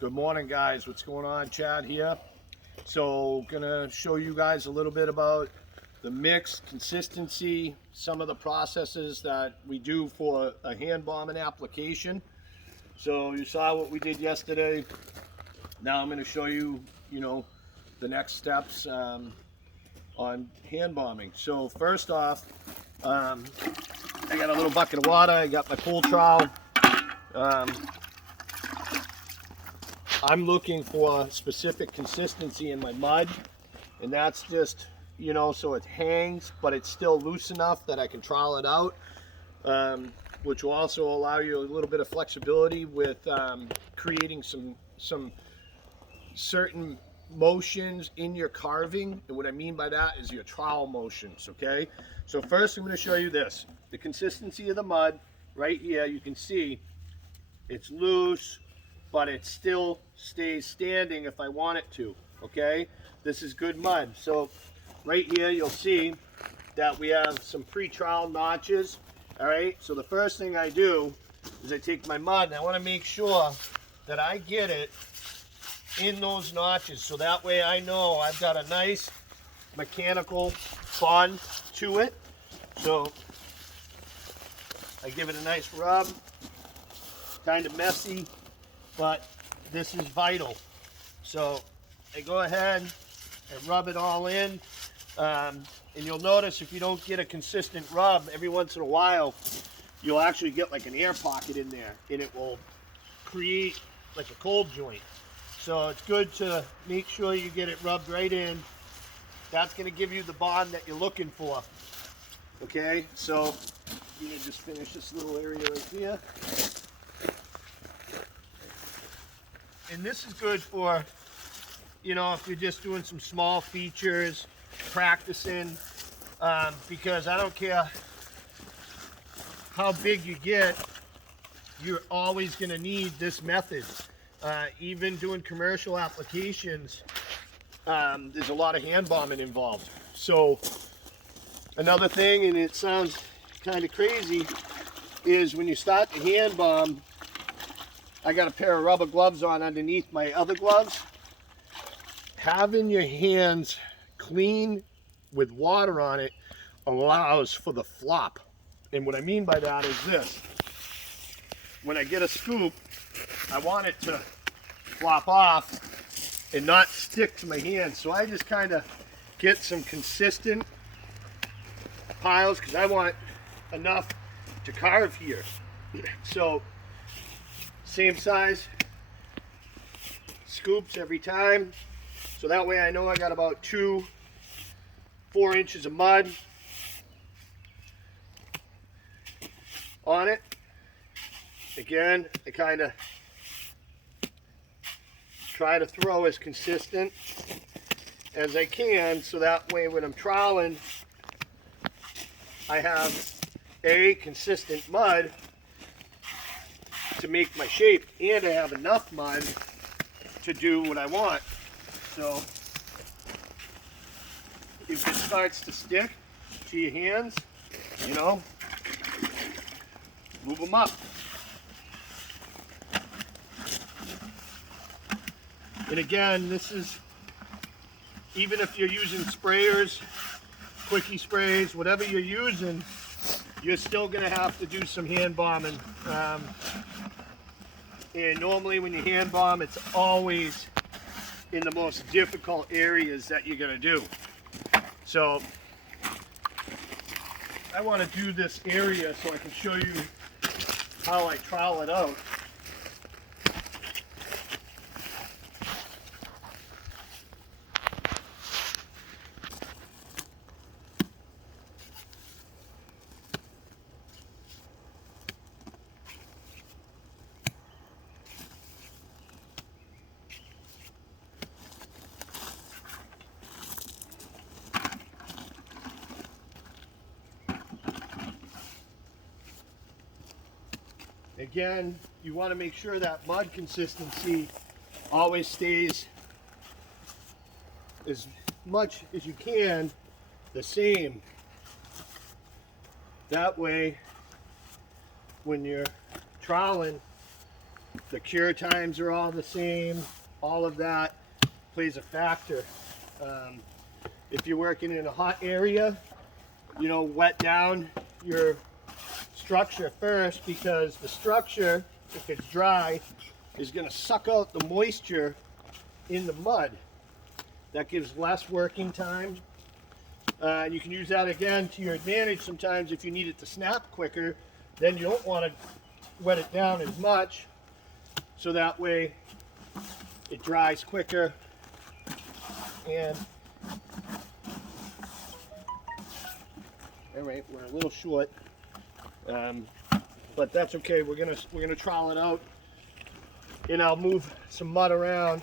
Good morning, guys. What's going on? Chad here. So gonna show you guys a little bit about the mix, consistency, some of the processes that we do for a hand bombing application. So you saw what we did yesterday. Now I'm going to show you, the next steps on hand bombing. So first off, I got a little bucket of water. I got my pool trowel. I'm looking for specific consistency in my mud, and that's just, so it hangs, but it's still loose enough that I can trowel it out, which will also allow you a little bit of flexibility with creating some certain motions in your carving. And what I mean by that is your trowel motions, okay? So first I'm going to show you this, the consistency of the mud. Right here you can see it's loose, but it still stays standing if I want it to, okay? This is good mud. So right here you'll see that we have some pre-trowel notches, all right? So the first thing I do is I take my mud and I want to make sure that I get it in those notches, so that way I know I've got a nice mechanical bond to it. So I give it a nice rub, kind of messy, but this is vital. So I go ahead and rub it all in, and you'll notice if you don't get a consistent rub, every once in a while you'll actually get like an air pocket in there, and it will create like a cold joint. So it's good to make sure you get it rubbed right in. That's going to give you the bond that you're looking for. Okay, so I'm going to just finish this little area right here. And this is good for, if you're just doing some small features, practicing, because I don't care how big you get, you're always going to need this method. Even doing commercial applications, there's a lot of hand bombing involved. So another thing, and it sounds kind of crazy, is when you start the hand bomb, I got a pair of rubber gloves on underneath my other gloves. Having your hands clean with water on it allows for the flop. And what I mean by that is this. When I get a scoop, I want it to flop off and not stick to my hands. So I just kind of get some consistent piles because I want enough to carve here. So same size scoops every time. So that way I know I got about 4 inches of mud on it. Again, I kind of try to throw as consistent as I can, so that way when I'm troweling, I have a consistent mud to make my shape, and I have enough mud to do what I want. So if it starts to stick to your hands, move them up. And again, this is, even if you're using sprayers, quickie sprays, whatever you're using, you're still going to have to do some hand bombing. And normally when you hand bomb, it's always in the most difficult areas that you're going to do. So I want to do this area so I can show you how I trowel it out. Again, you want to make sure that mud consistency always stays as much as you can the same. That way, when you're troweling, The cure times are all the same. All of that plays a factor. If you're working in a hot area, you know, wet down your structure first, because the structure, if it's dry, is going to suck out the moisture in the mud. That gives less working time. And you can use that again to your advantage sometimes if you need it to snap quicker. Then you don't want to wet it down as much, so that way it dries quicker. And all right, we're a little short, but that's okay. We're gonna trowel it out, and I'll move some mud around.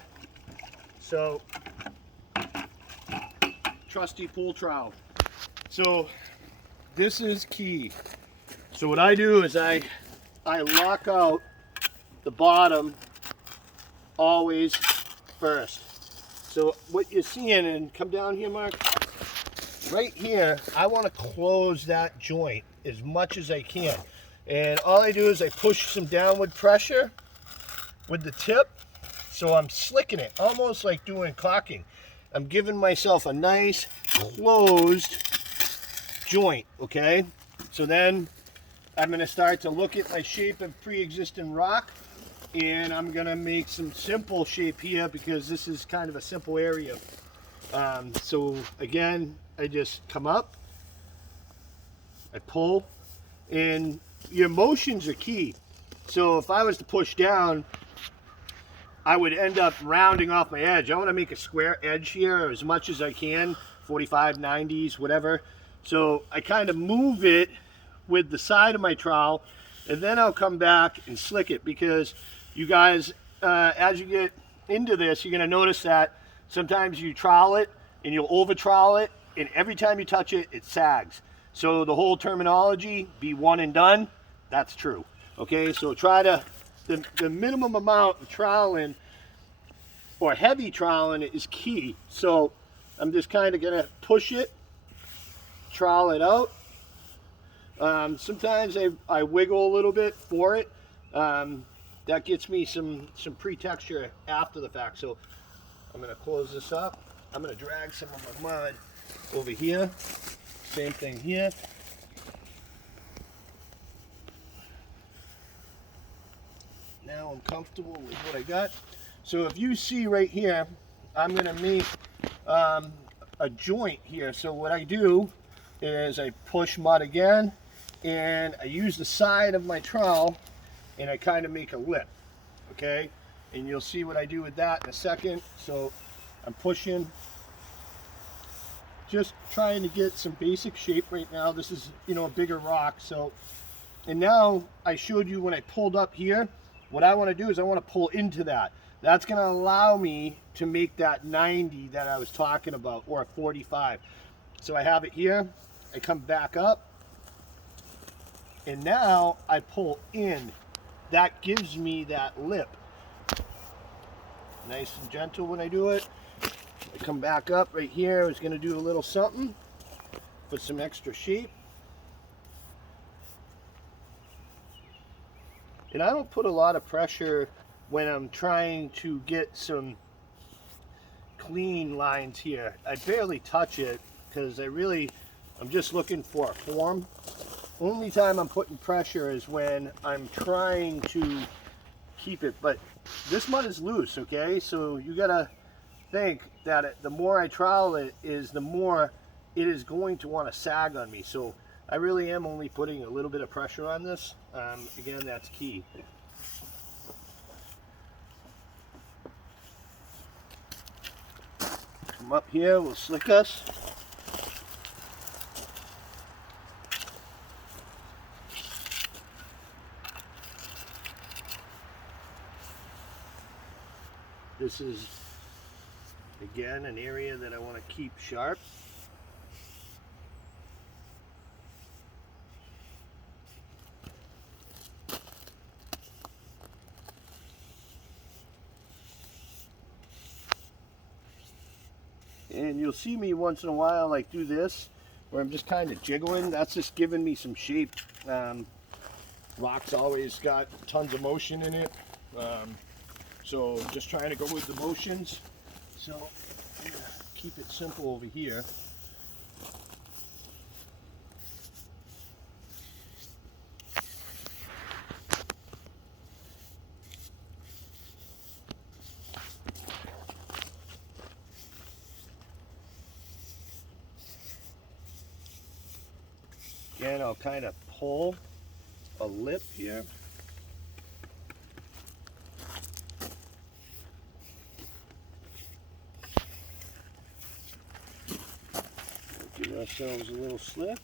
So, trusty pool trowel. So this is key. So what I do is I lock out the bottom always first. So what you're seeing, and come down here, Mark, right here, I want to close that joint as much as I can. And all I do is I push some downward pressure with the tip. So I'm slicking it, almost like doing caulking. I'm giving myself a nice closed joint, okay? So then I'm gonna start to look at my shape of pre-existing rock, and I'm gonna make some simple shape here because this is kind of a simple area. So again, I just come up, I pull, and your motions are key. So if I was to push down, I would end up rounding off my edge. I want to make a square edge here as much as I can, 45, 90s, whatever. So I kind of move it with the side of my trowel, and then I'll come back and slick it, because you guys, as you get into this, you're going to notice that sometimes you trowel it and you'll over trowel it, and every time you touch it, it sags. So the whole terminology, be one and done, that's true. Okay, so try to, the minimum amount of troweling or heavy troweling is key. So I'm just kind of going to push it, trowel it out. Sometimes I wiggle a little bit for it. That gets me some pre-texture after the fact. So I'm going to close this up. I'm going to drag some of my mud over here. Same thing here. Now I'm comfortable with what I got. So if you see right here, I'm going to make a joint here. So what I do is I push mud again, and I use the side of my trowel, and I kind of make a lip, okay? And you'll see what I do with that in a second. So I'm pushing, just trying to get some basic shape right now. This is, you know, a bigger rock. So, and now I showed you when I pulled up here, what I want to do is I want to pull into that. That's going to allow me to make that 90 that I was talking about, or a 45. So I have it here, I come back up, and now I pull in. That gives me that lip. Nice and gentle when I do it. I come back up right here. I was going to do a little something, put some extra shape. And I don't put a lot of pressure when I'm trying to get some clean lines here. I barely touch it because I'm just looking for a form. Only time I'm putting pressure is when I'm trying to keep it. But this mud is loose, okay? So you gotta think that the more I trowel it, is the more it is going to want to sag on me. So I really am only putting a little bit of pressure on this. Again, that's key. Come up here, we'll slick us. This is, again, an area that I want to keep sharp. And you'll see me once in a while like do this, where I'm just kind of jiggling. That's just giving me some shape. Rock's always got tons of motion in it. So just trying to go with the motions. So I'm gonna keep it simple over here. Again, I'll kind of pull a lip here. Give ourselves a little slip.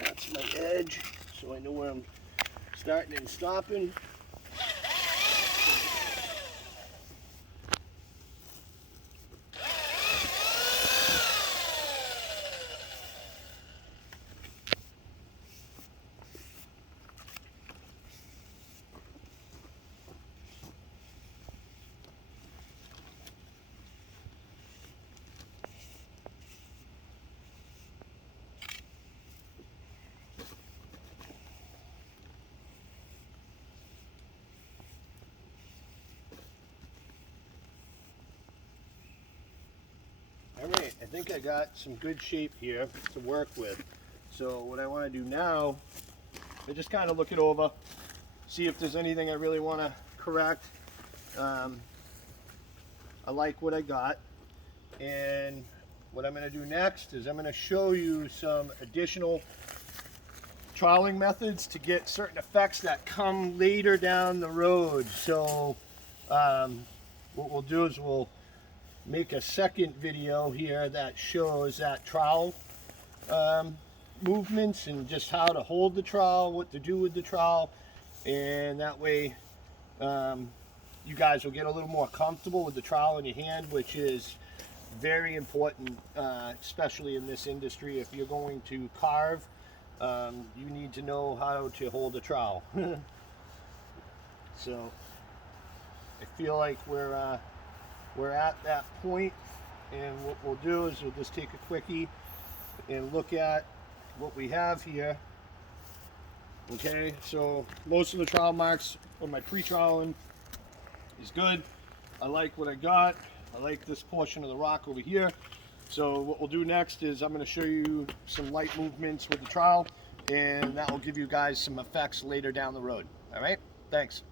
That's my edge, so I know where I'm starting and stopping. Alright, I think I got some good shape here to work with. So what I want to do now is just kind of look it over, see if there's anything I really want to correct. I like what I got, and what I'm going to do next is I'm going to show you some additional troweling methods to get certain effects that come later down the road. So what we'll do is we'll make a second video here that shows that trowel movements and just how to hold the trowel, what to do with the trowel, and that way you guys will get a little more comfortable with the trowel in your hand, which is very important, especially in this industry. If you're going to carve, you need to know how to hold a trowel. So I feel like we're at that point, and what we'll do is we'll just take a quickie and look at what we have here. Okay, so most of the trowel marks on my pre-troweling is good. I like what I got. I like this portion of the rock over here. So what we'll do next is I'm going to show you some light movements with the trowel, and that will give you guys some effects later down the road. All right, thanks.